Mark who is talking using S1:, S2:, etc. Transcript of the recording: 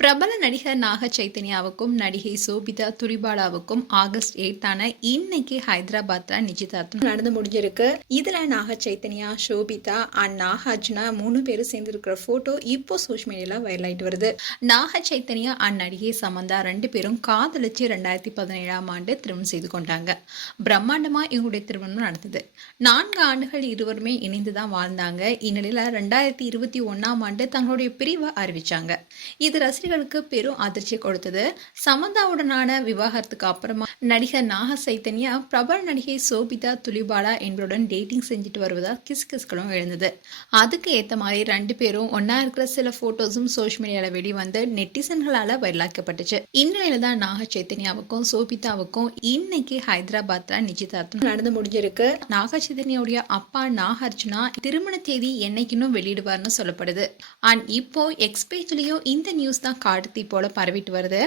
S1: பிரபல நடிகர் நாக சைத்தன்யாவுக்கும் நடிகை சோபிதா துரிபாலாவுக்கும் ஆகஸ்ட் எயித்தான இன்னைக்கு ஹைதராபாத்ல நிச்சயதார்த்தம் நடந்து முடிஞ்சிருக்கு. இதுல நாக சைத்தன்யா சோபிதா அண்ட் நாகார்ஜுனா மூணு பேரும் சேர்ந்து இருக்கிற போட்டோ இப்போ சோஷியல் மீடியால வைரல் ஆயிட்டு வருது. நாக சைத்தன்யா அண்ட் நடிகை சமந்தா ரெண்டு பேரும் காதலிச்சு ரெண்டாயிரத்தி பதினேழாம் ஆண்டு திருமணம் செய்து கொண்டாங்க. பிரம்மாண்டமா இவங்களுடைய திருமணம் நடந்தது. நான்கு ஆண்டுகள் இருவருமே இணைந்து தான் வாழ்ந்தாங்க. இந்நிலையில ரெண்டாயிரத்தி இருபத்தி ஒன்னாம் ஆண்டு தங்களுடைய பிரிவை அறிவிச்சாங்க. இதுல ரசிகர்களுக்கு பெரும் அதிர்ச்சி கொடுத்தது. சமந்தாவுடனான விவாகரத்துக்கு அப்புறமா நடிகர் நாக சைத்தன்யா பிரபல நடிகை சோபிதா துலிபாலா என்பவருடன் டேட்டிங் செஞ்சுட்டு வருவதா கிஸ் கிஸ்களும் எழுந்தது. அதுக்கு ஏத்த மாதிரி ரெண்டு பேரும் ஒன்னா இருக்கிற சில போட்டோஸும் சோஷியல் மீடியால வெளிவந்து நெட்டிசன்களால வைரலாக்கப்பட்டுச்சு இந்நிலையில தான் நாக சைத்தன்யாவுக்கும் சோபிதாவுக்கும் இன்னைக்கு ஹைதராபாத்ல நிச்சயதார்த்தம் நடந்து முடிஞ்சிருக்கு. நாக சைத்தன்யாவுடைய அப்பா நாகார்ஜுனா திருமண தேதி என்னைக்குன்னு வெளியிடுவார்னு சொல்லப்படுது. அண்ட் இப்போ எக்ஸ்பேஜ்லயும் இந்த நியூஸ் தான் காடுத்தி போல பரவிட்டு வருது.